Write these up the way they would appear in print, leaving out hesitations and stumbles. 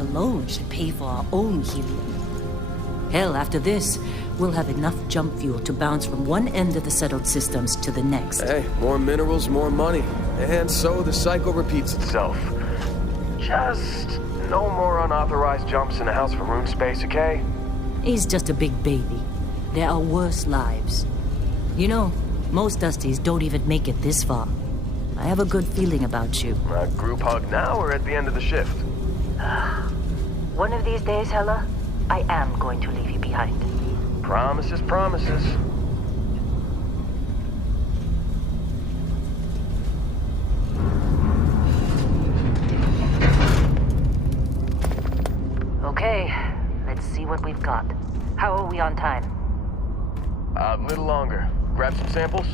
alone should pay for our own helium. Hell, after this, we'll have enough jump fuel to bounce from one end of the settled systems to the next. Hey, more minerals, more money. And so the cycle repeats itself. Just no more unauthorized jumps in the house for room space, okay? He's just a big baby. There are worse lives. You know, most Dusties don't even make it this far. I have a good feeling about you. A group hug now or at the end of the shift? One of these days, Hella, I am going to leave you behind. Promises, promises. Okay, let's see what we've got. How are we on time? A little longer. Grab some samples?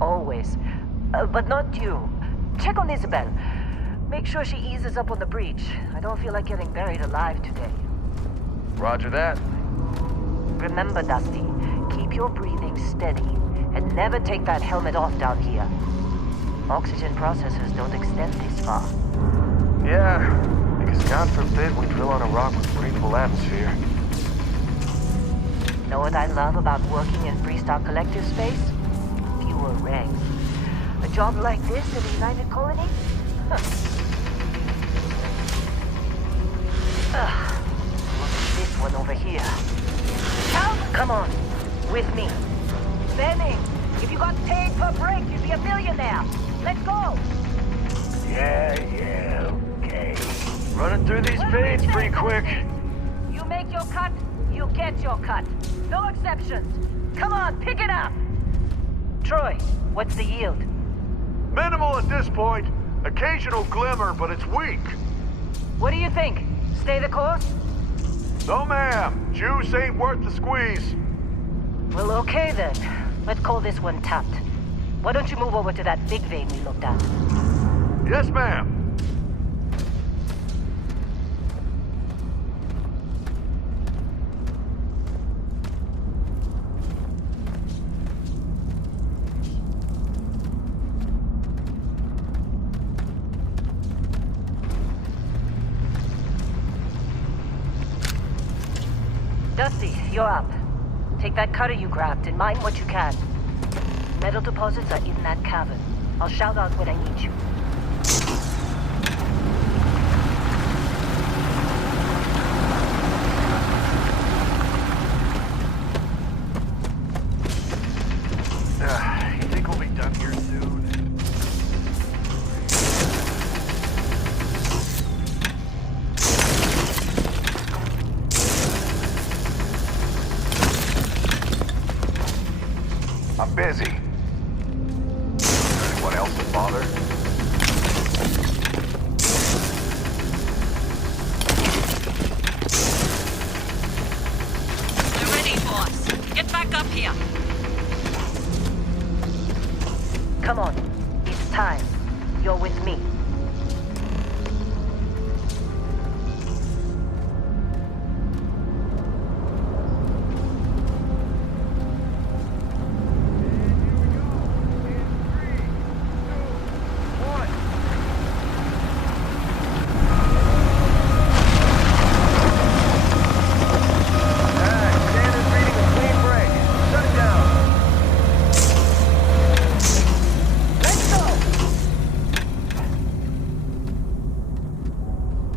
Always. But not you. Check on Isabel. Make sure she eases up on the breach. I don't feel like getting buried alive today. Roger that. Remember, Dusty, keep your breathing steady and never take that helmet off down here. Oxygen processors don't extend this far. Yeah, because God forbid we drill on a rock with a breathable atmosphere. Know what I love about working in Freestar Collective space? Fewer ranks. A job like this in the United Colony? Huh. Look at this one over here. Come on, with me. Benning, if you got paid per break, you'd be a millionaire. Let's go. Yeah, okay. Running through these fades pretty quick. You make your cut, you get your cut. No exceptions. Come on, pick it up. Troy, what's the yield? Minimal at this point. Occasional glimmer, but it's weak. What do you think? Stay the course? No, ma'am. Juice ain't worth the squeeze. Well, okay then. Let's call this one tapped. Why don't you move over to that big vein we looked at? Yes, ma'am. Dusty, you're up. Take that cutter you grabbed and mine what you can. Metal deposits are in that cavern. I'll shout out when I need you. You think we'll be done here soon? I'm busy. Anyone else to bother? We're ready, boss. Get back up here. Come on. It's time. You're with me.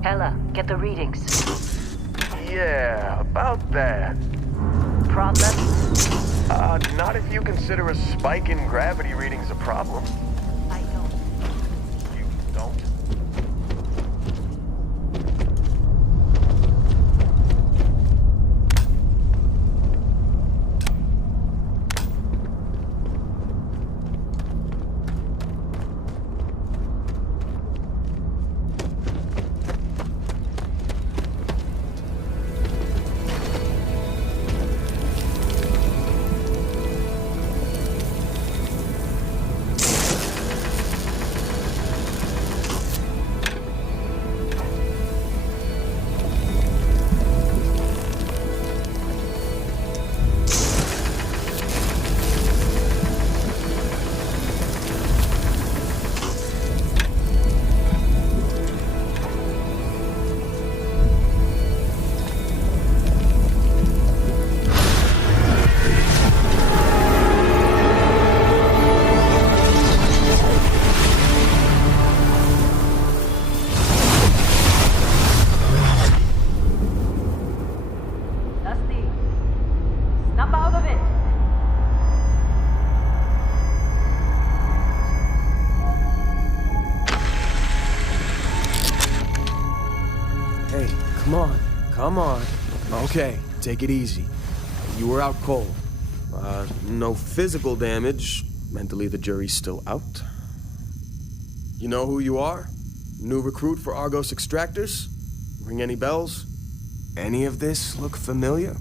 Hella, get the readings. Yeah, about that. Problem? Not if you consider a spike in gravity readings a problem. I don't. You don't? Hey, come on. Come on. Okay, take it easy. You were out cold. No physical damage. Mentally, the jury's still out. You know who you are? New recruit for Argos Extractors? Ring any bells? Any of this look familiar?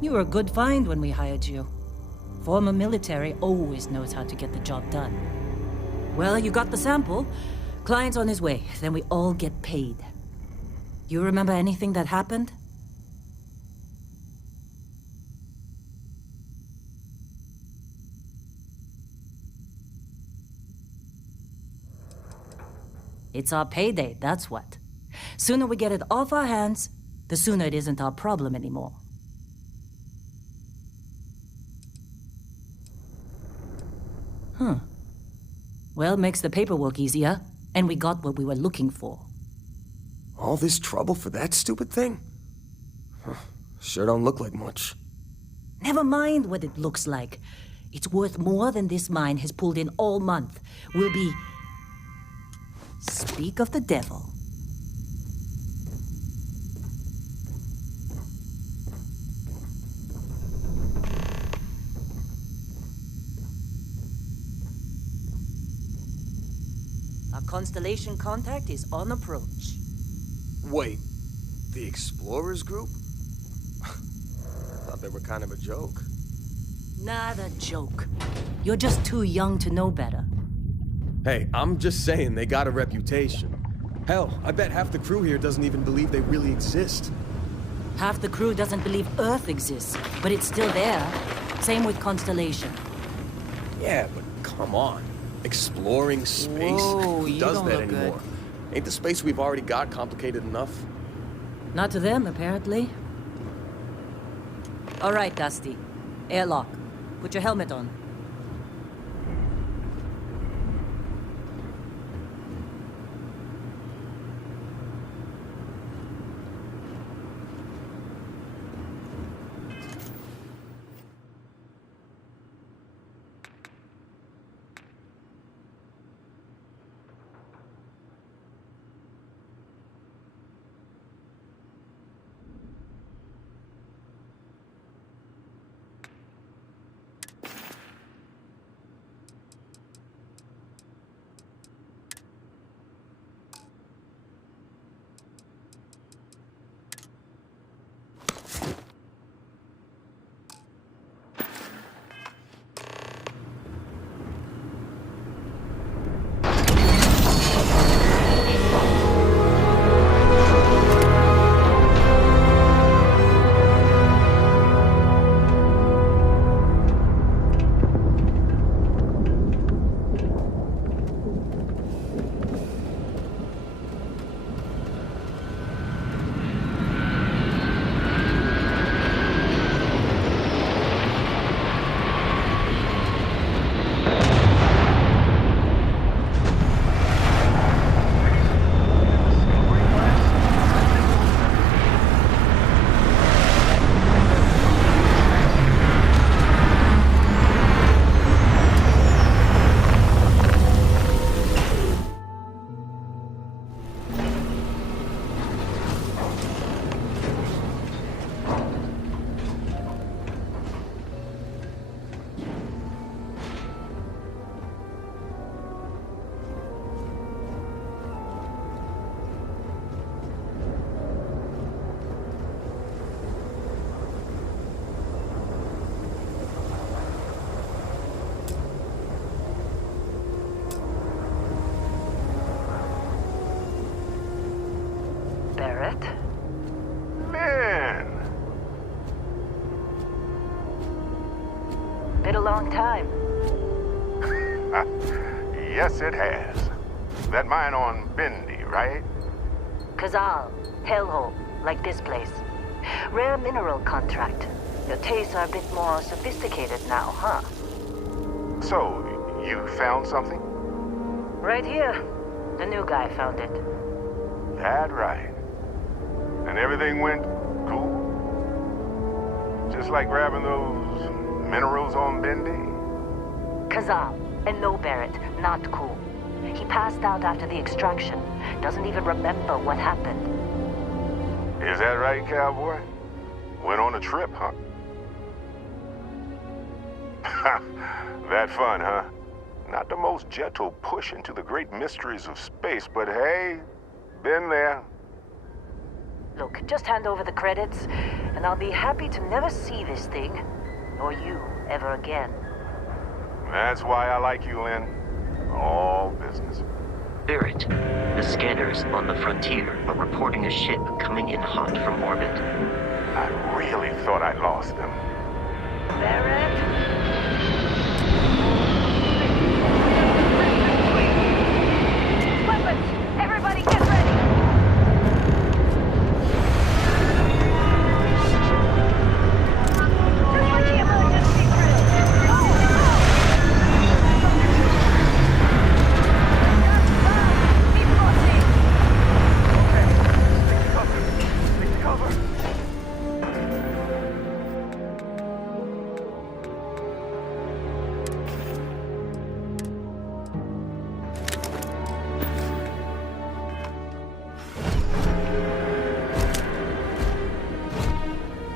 You were a good find when we hired you. Former military always knows how to get the job done. Well, you got the sample. Client's on his way, then we all get paid. You remember anything that happened? It's our payday, that's what. Sooner we get it off our hands, the sooner it isn't our problem anymore. Well, makes the paperwork easier, and we got what we were looking for. All this trouble for that stupid thing? Huh, sure don't look like much. Never mind what it looks like. It's worth more than this mine has pulled in all month. We'll be... Speak of the devil. Our Constellation contact is on approach. Wait, the Explorers group? Thought they were kind of a joke. Not a joke. You're just too young to know better. Hey, I'm just saying they got a reputation. Hell, I bet half the crew here doesn't even believe they really exist. Half the crew doesn't believe Earth exists, but it's still there. Same with Constellation. Yeah, but come on. Exploring space? Whoa, Who you does don't that look anymore? Ain't the space we've already got complicated enough? Not to them, apparently. All right, Dusty. Airlock. Put your helmet on. Barrett? Man, Been a long time. yes it has. That mine on Bendy, right? Kazal, hellhole, like this place. Rare mineral contract. Your tastes are a bit more sophisticated now, huh? So, you found something? Right here. The new guy found it. That right. And everything went cool? Just like grabbing those minerals on Bendy? Kazal, and no Barrett, not cool. He passed out after the extraction. Doesn't even remember what happened. Is that right, cowboy? Went on a trip, huh? That fun, huh? Not the most gentle push into the great mysteries of space, but hey, been there. Look, just hand over the credits, and I'll be happy to never see this thing, or you, ever again. That's why I like you, Lynn. All business. Barrett, the scanners on the frontier are reporting a ship coming in hot from orbit. I really thought I lost them. Barrett? Weapons! Everybody get ready! Just like the emergency drill! Go! Keep pushing! Okay, take cover. Take cover.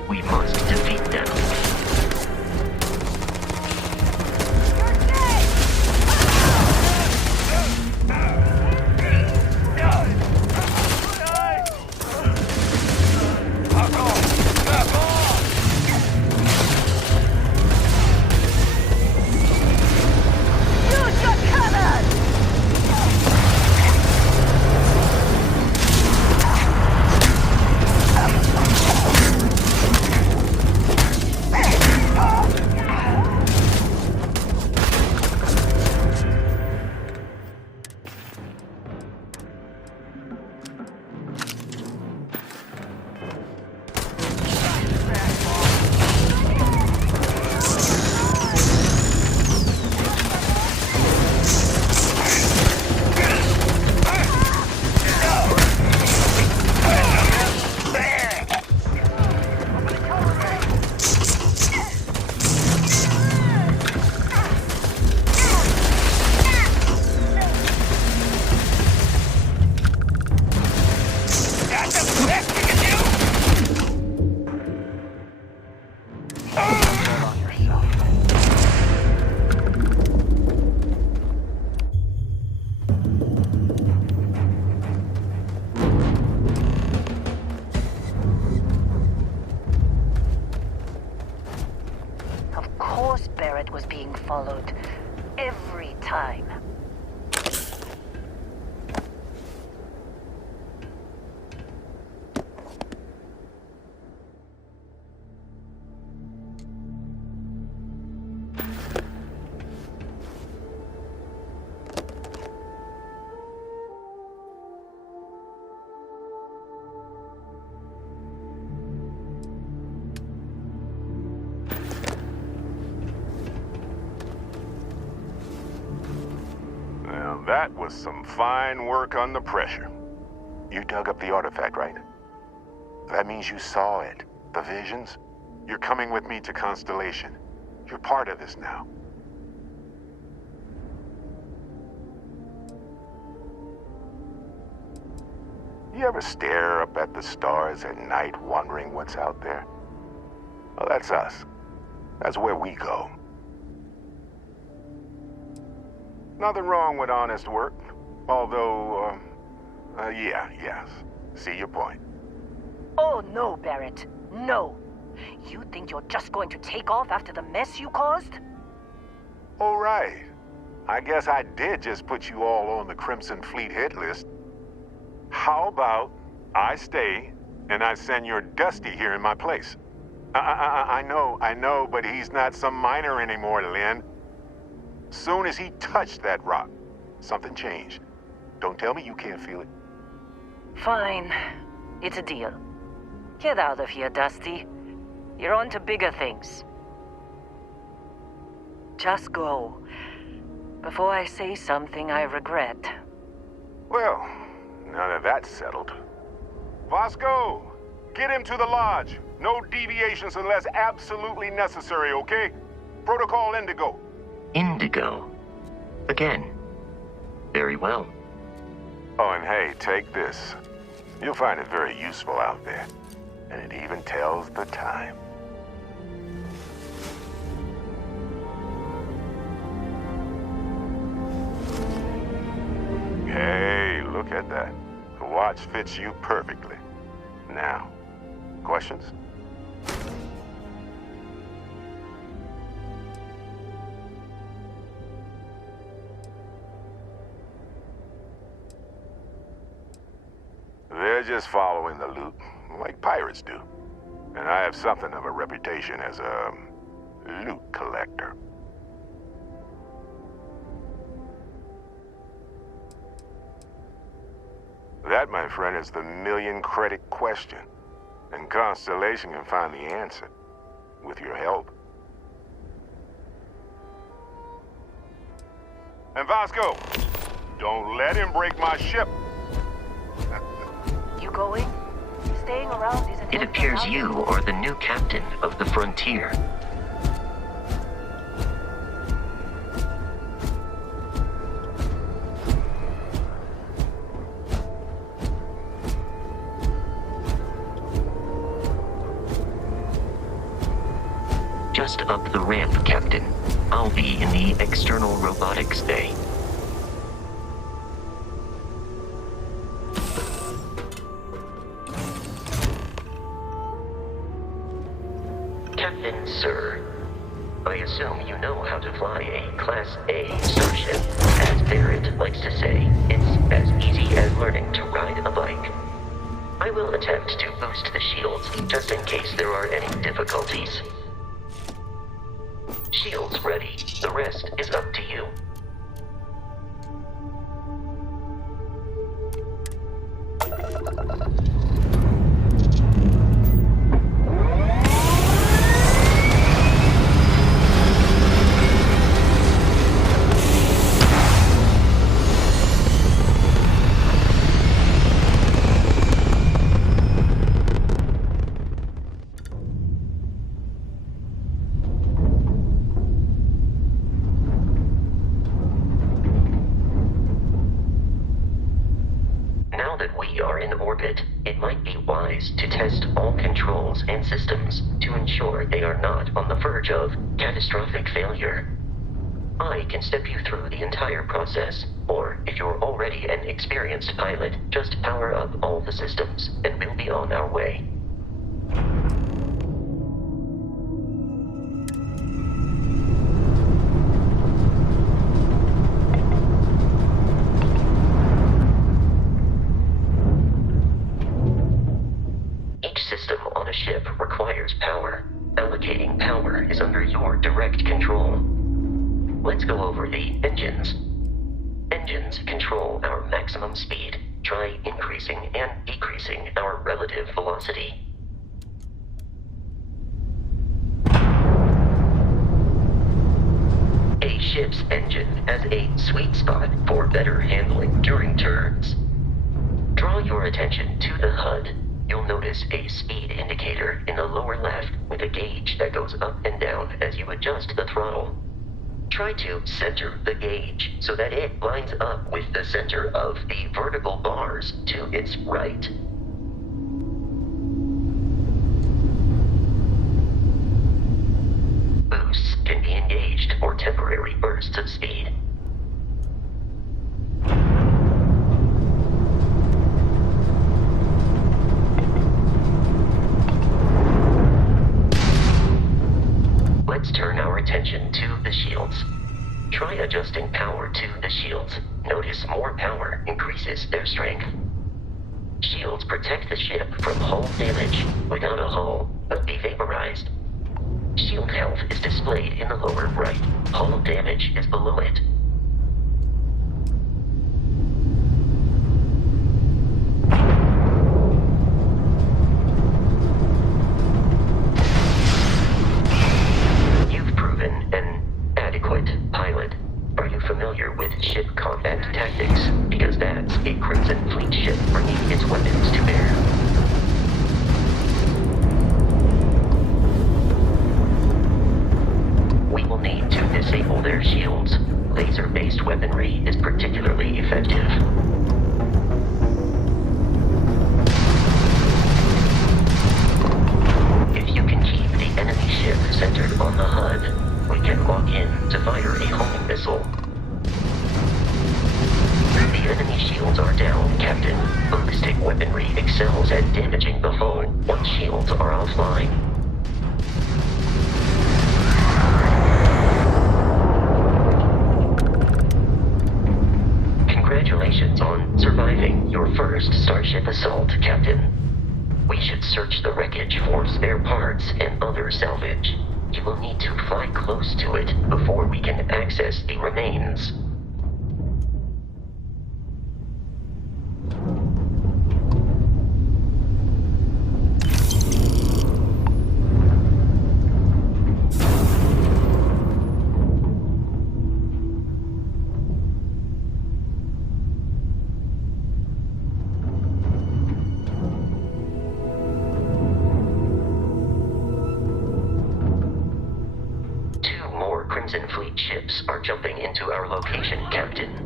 We must defeat them. You're safe! Use your colors! Of course Barrett was being followed. Every time. Now, that was some fine work under pressure. You dug up the artifact, right? That means you saw it. The visions? You're coming with me to Constellation. You're part of this now. You ever stare up at the stars at night wondering what's out there? Well, that's us. That's where we go. Nothing wrong with honest work. Although, yes. See your point. Oh no, Barrett. No. You think you're just going to take off after the mess you caused? Oh, right. I guess I did just put you all on the Crimson Fleet hit list. How about I stay and I send your Dusty here in my place? I know, but he's not some miner anymore, Lynn. Soon as he touched that rock, something changed. Don't tell me you can't feel it. Fine. It's a deal. Get out of here, Dusty. You're on to bigger things. Just go. Before I say something I regret. Well, now that that's settled. Vasco, get him to the lodge. No deviations unless absolutely necessary, okay? Protocol Indigo. Indigo. Again. Very well. Oh, and hey, take this. You'll find it very useful out there. And it even tells the time. Hey, look at that. The watch fits you perfectly. Now, questions? We're just following the loot, like pirates do. And I have something of a reputation as a loot collector. That, my friend, is the million-credit question. And Constellation can find the answer, with your help. And Vasco, don't let him break my ship. You going? Staying around isn't... It appears you are the new captain of the Frontier. Just up the ramp, Captain. I'll be in the external robotics bay. Captain, sir. I assume you know how to fly a Class A starship. As Barrett likes to say, it's as easy as learning to ride a bike. I will attempt to boost the shields, just in case there are any difficulties. Shields ready. The rest is up to you. It might be wise to test all controls and systems to ensure they are not on the verge of catastrophic failure. I can step you through the entire process, or if you're already an experienced pilot, just power up all the systems, and we'll be on our way. Ship requires power. Allocating power is under your direct control. Let's go over the engines. Engines control our maximum speed. Try increasing and decreasing our relative velocity. A ship's engine has a sweet spot for better handling during turns. Draw your attention to the HUD. You'll notice a speed indicator in the lower left with a gauge that goes up and down as you adjust the throttle. Try to center the gauge so that it lines up with the center of the vertical bars to its right. Boosts can be engaged for temporary bursts of speed. Let's turn our attention to the shields. Try adjusting power to the shields. Notice more power increases their strength. Shields protect the ship from hull damage. Without a hull, will be vaporized. Shield health is displayed in the lower right. Hull damage is below it. Pilot, are you familiar with ship combat tactics? Because that's a Crimson Fleet ship bringing its weapons to bear. We will need to disable their shields. Laser-based weaponry is particularly effective. If you can keep the enemy ship centered on the HUD, we can lock in to fire a homing missile. The enemy shields are down, Captain. Ballistic weaponry excels at damaging the hull once shields are offline. Congratulations on surviving your first starship. ship assault, Captain. We should search the wreckage for spare parts and other salvage. You will need to fly close to it before we can access the remains. Crimson Fleet ships are jumping into our location, Captain.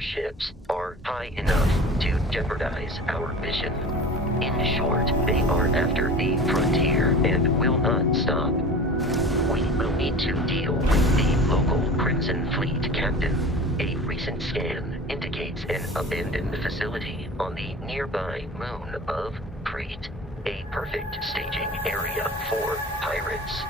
Ships are high enough to jeopardize our mission. In short, they are after the frontier and will not stop. We will need to deal with the local Crimson Fleet captain. A recent scan indicates an abandoned facility on the nearby moon of Crete, a perfect staging area for pirates.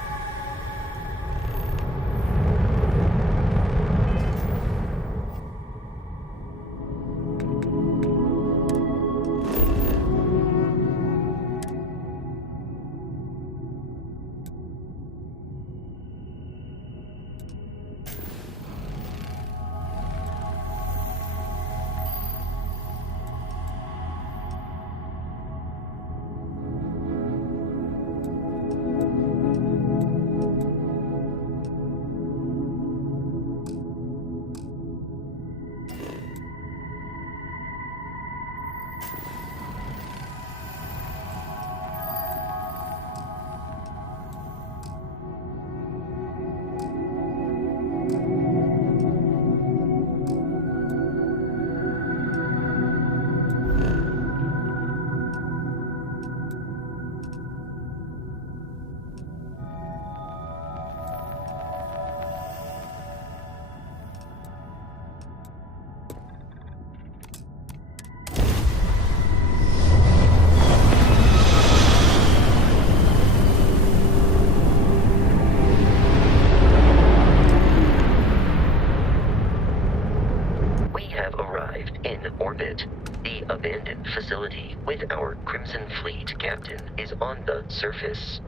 have arrived in orbit. The abandoned facility with our Crimson Fleet captain is on the surface.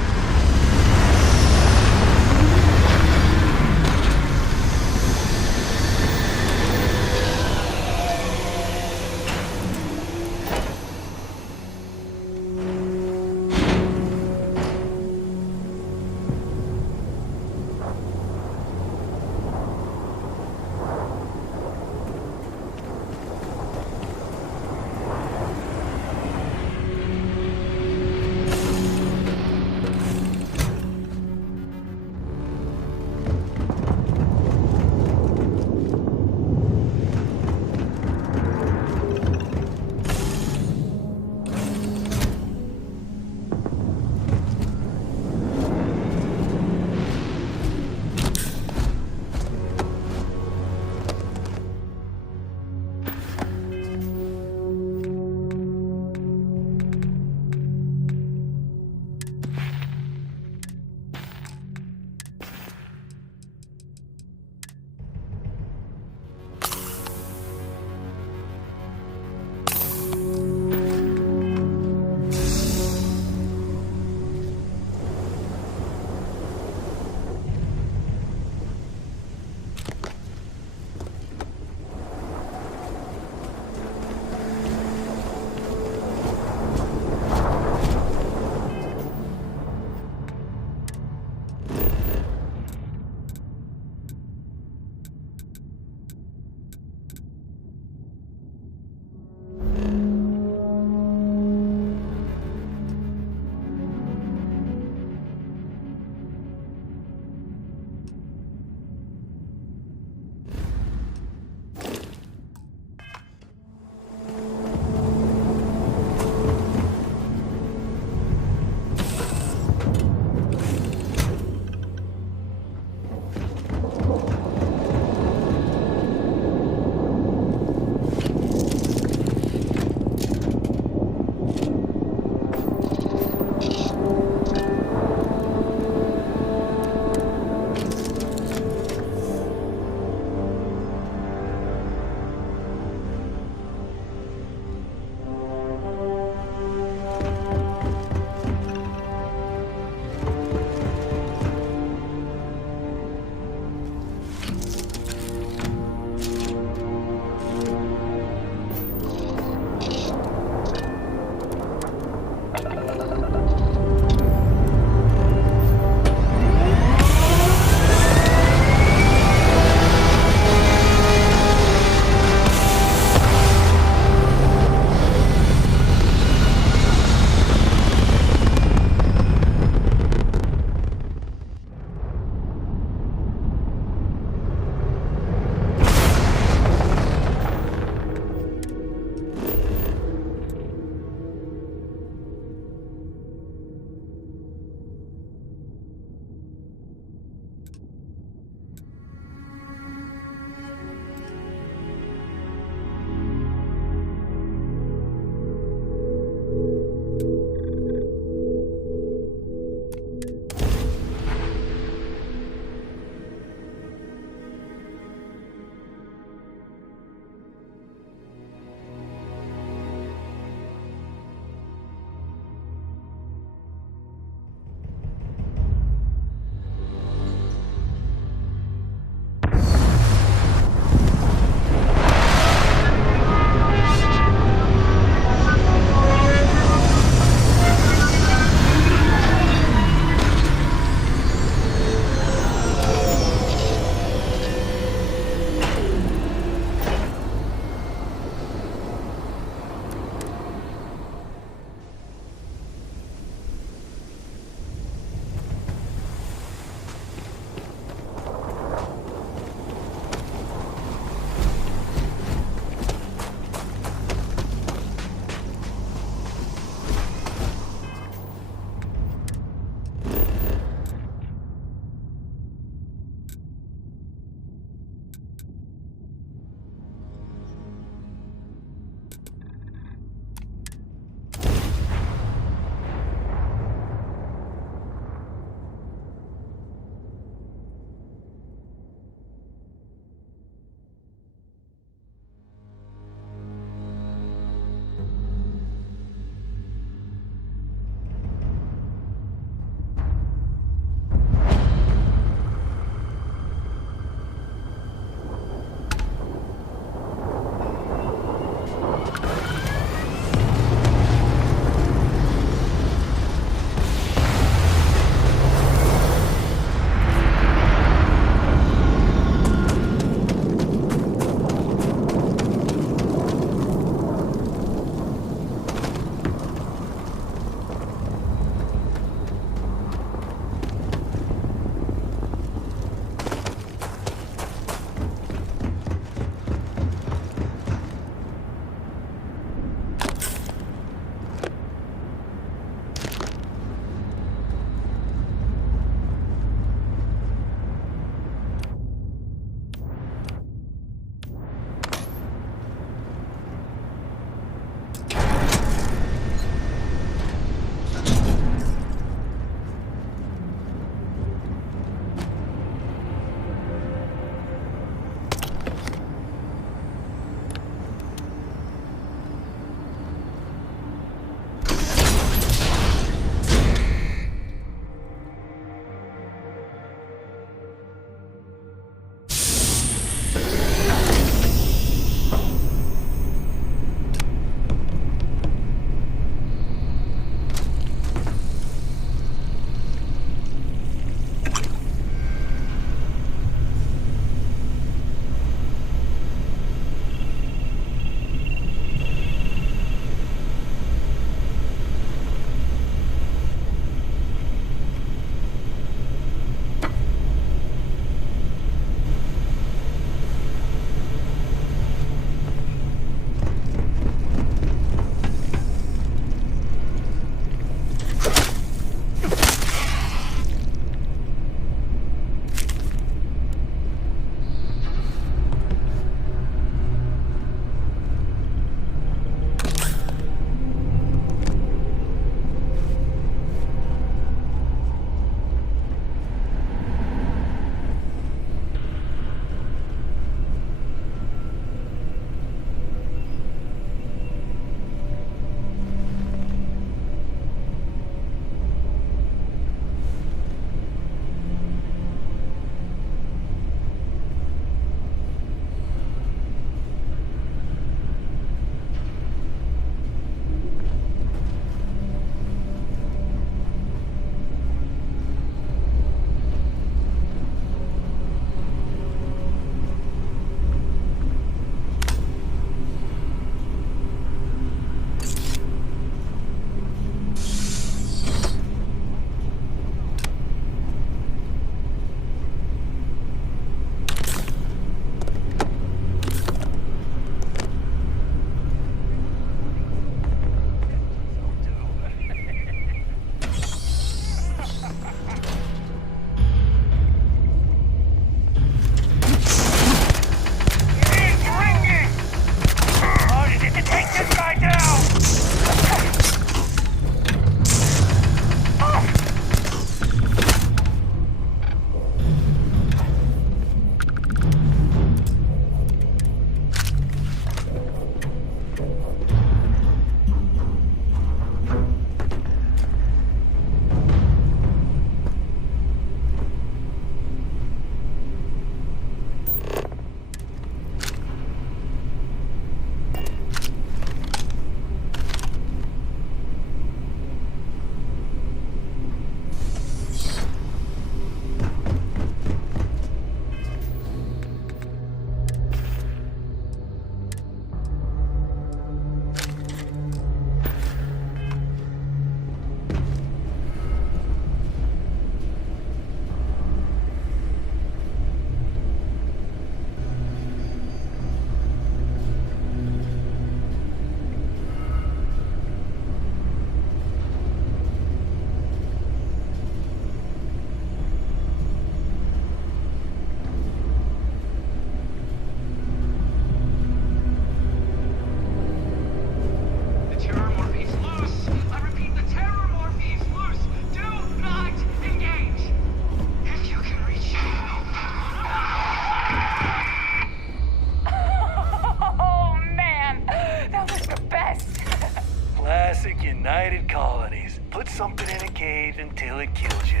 something in a cage until it kills you.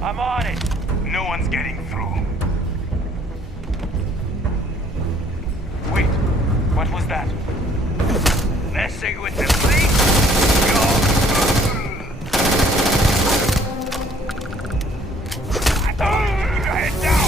I'm on it. No one's getting through. Wait, what was that? Messing with the fleet? I told you to keep your head down!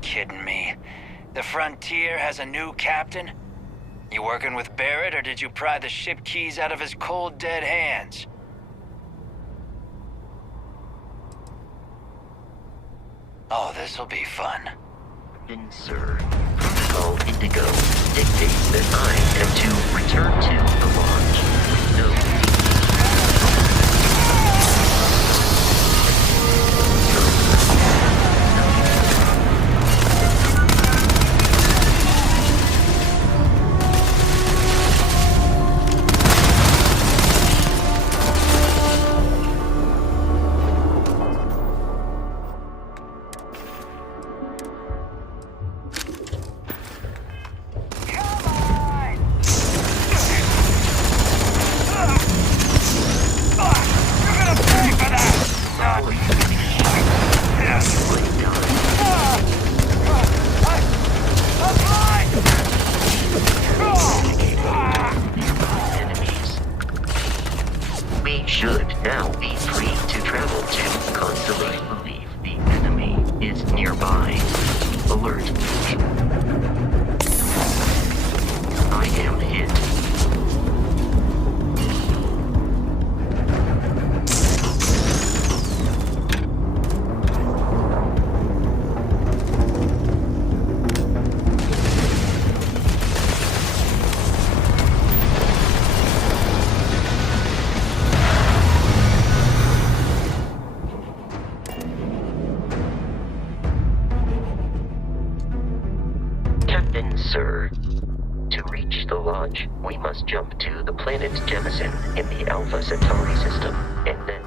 Kidding me? The Frontier has a new captain? You working with Barrett, or did you pry the ship keys out of his cold, dead hands? Oh, this'll be fun. Sir, Protocol Indigo dictates that I am to return to the launch with no alert. I am hit. Captain, sir. To reach the lodge, we must jump to the planet Jemison in the Alpha Centauri system, and then...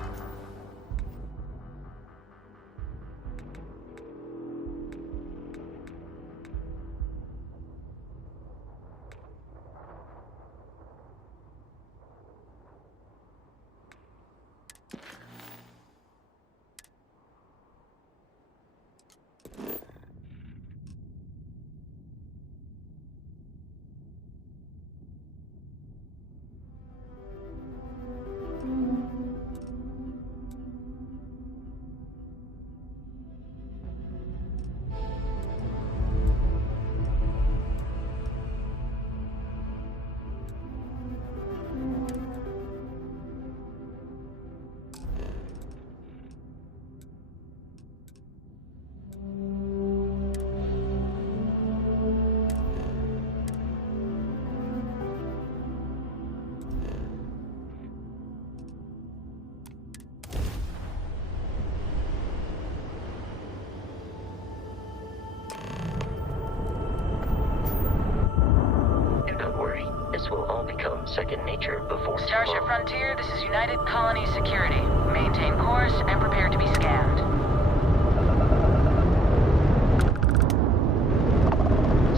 This will all become second nature before Starship long. Frontier, this is United Colony Security. Maintain course and prepare to be scanned.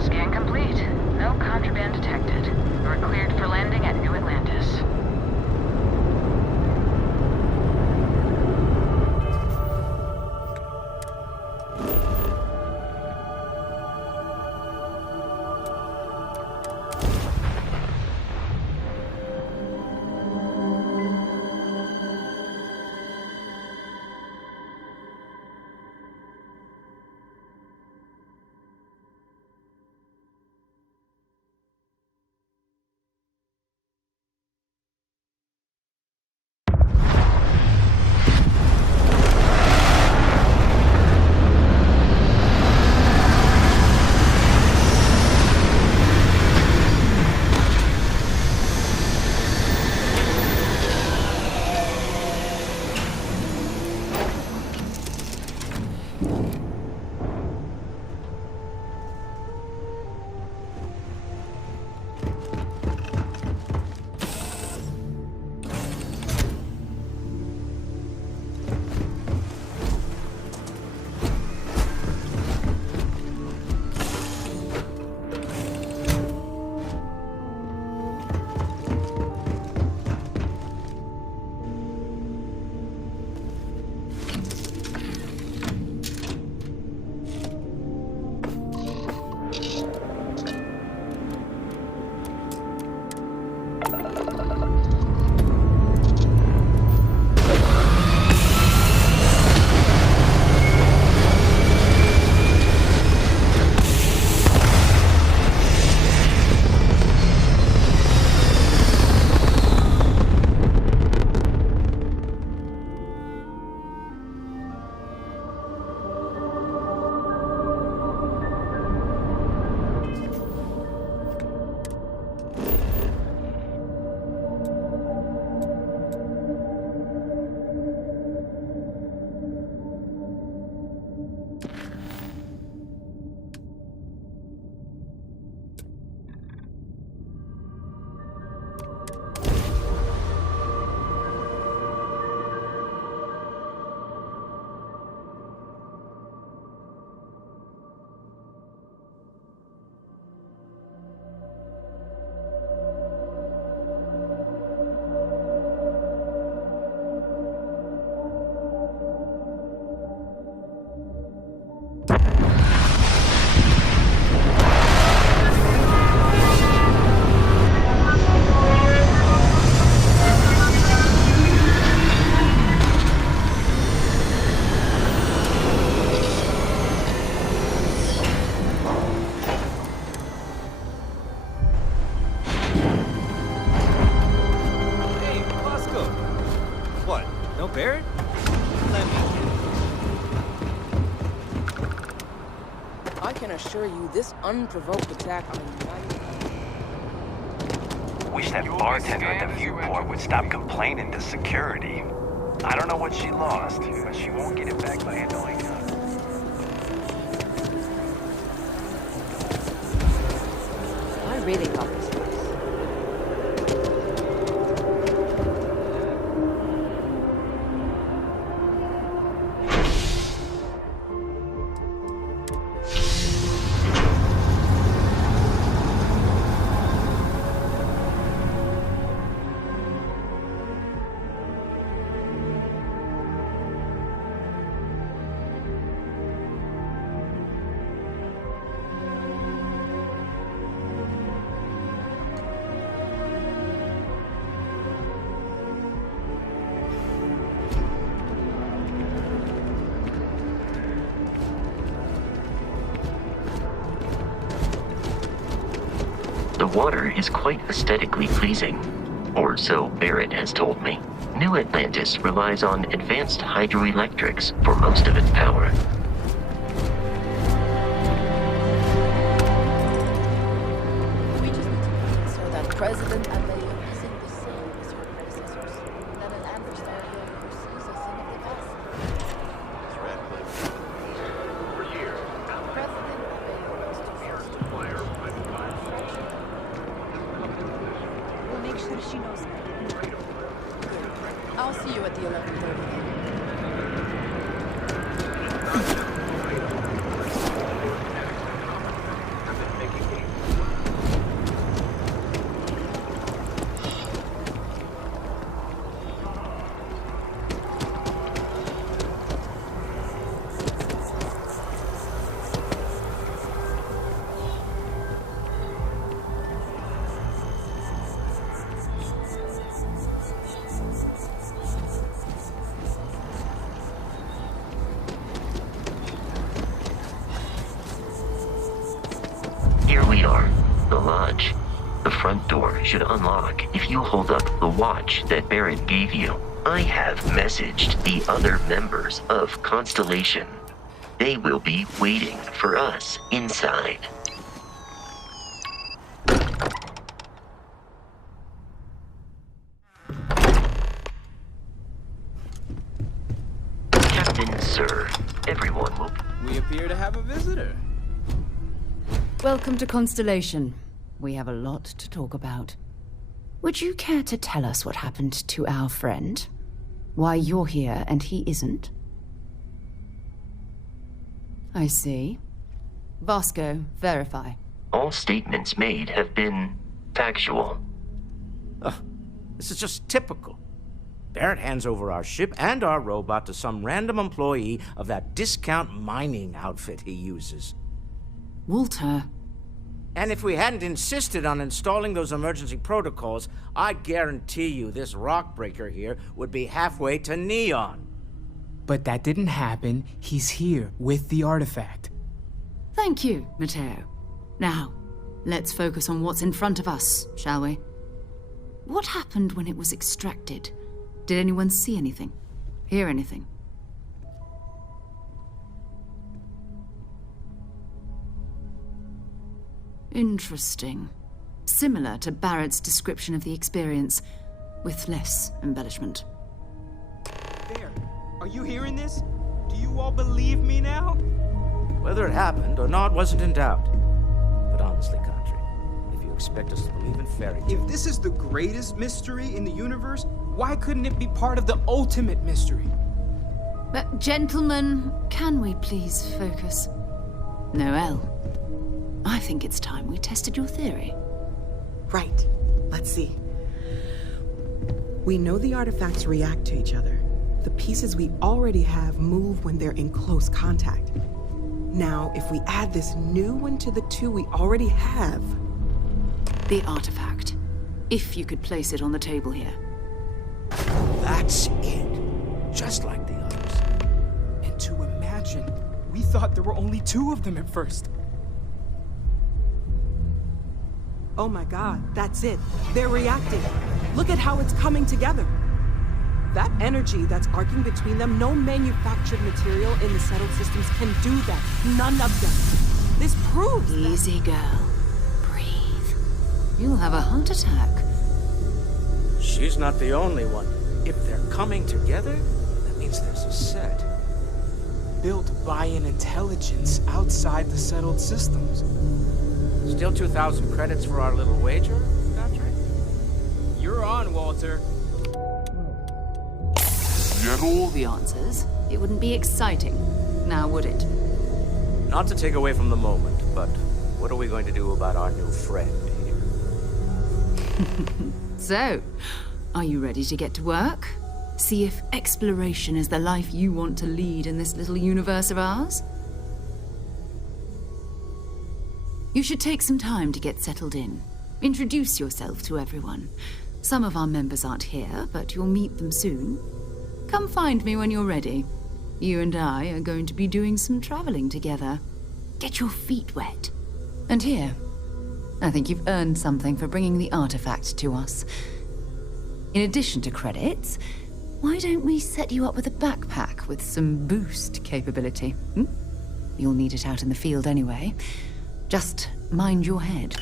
Scan complete. No contraband detected. You're cleared for landing at New Atlantis. can assure you this unprovoked attack on a United... Wish that bartender at the viewport would stop complaining to security. I don't know what she lost, but she won't get it back by annoying us. I really got this place. The water is quite aesthetically pleasing, or so Barrett has told me. New Atlantis relies on advanced hydroelectrics for most of its power. We just need to make it so that President Abello isn't the same as her predecessors. That an amber stereo receives a thing of the past. President Abello wants to We'll make sure she knows. I'll see you at the 11:30. Here we are, the lodge. The front door should unlock if you hold up the watch that Barrett gave you. I have messaged the other members of Constellation. They will be waiting for us inside. Captain, sir, everyone will... We appear to have a visitor. Welcome to Constellation. We have a lot to talk about. Would you care to tell us what happened to our friend? Why you're here and he isn't? I see. Vasco, verify. All statements made have been factual. This is just typical. Barrett hands over our ship and our robot to some random employee of that discount mining outfit he uses. Walter. And if we hadn't insisted on installing those emergency protocols, I guarantee you this rock breaker here would be halfway to Neon. But that didn't happen. He's here with the artifact. Thank you, Matteo. Now, let's focus on what's in front of us, shall we? What happened when it was extracted? Did anyone see anything? Hear anything? Interesting. Similar to Barrett's description of the experience, with less embellishment. There. Are you hearing this? Do you all believe me now? Whether it happened or not wasn't in doubt. But honestly, Country, if you expect us to believe in fairy tales... If this is the greatest mystery in the universe, why couldn't it be part of the ultimate mystery? But, gentlemen, can we please focus? Noel, I think it's time we tested your theory. Right. Let's see. We know the artifacts react to each other. The pieces we already have move when they're in close contact. Now, if we add this new one to the two we already have... The artifact. If you could place it on the table here. That's it. Just like the others. And to imagine, we thought there were only 2 of them at first. Oh my god, that's it. They're reacting. Look at how it's coming together. That energy that's arcing between them, no manufactured material in the settled systems can do that. None of them. This proves Easy, girl. Breathe. You'll have a heart attack. She's not the only one. If they're coming together, that means there's a set. Built by an intelligence outside the settled systems. Still 2,000 credits for our little wager, Godfrey? You're on, Walter. Get all the answers. It wouldn't be exciting. Now, would it? Not to take away from the moment, but what are we going to do about our new friend here? So, are you ready to get to work? See if exploration is the life you want to lead in this little universe of ours? You should take some time to get settled in. Introduce yourself to everyone. Some of our members aren't here, but you'll meet them soon. Come find me when you're ready. You and I are going to be doing some traveling together. Get your feet wet. And here, I think you've earned something for bringing the artifact to us. In addition to credits, why don't we set you up with a backpack with some boost capability? You'll need it out in the field anyway. Just mind your head.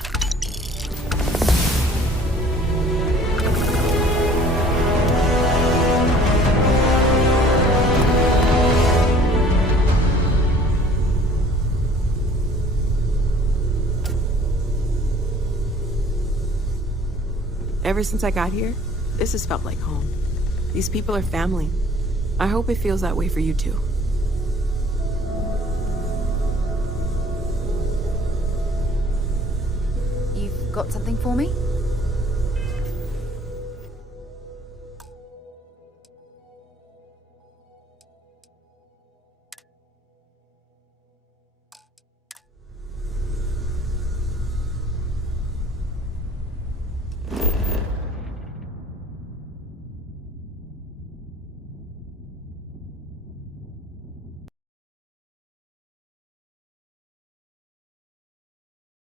Ever since I got here, this has felt like home. These people are family. I hope it feels that way for you too. You've got something for me?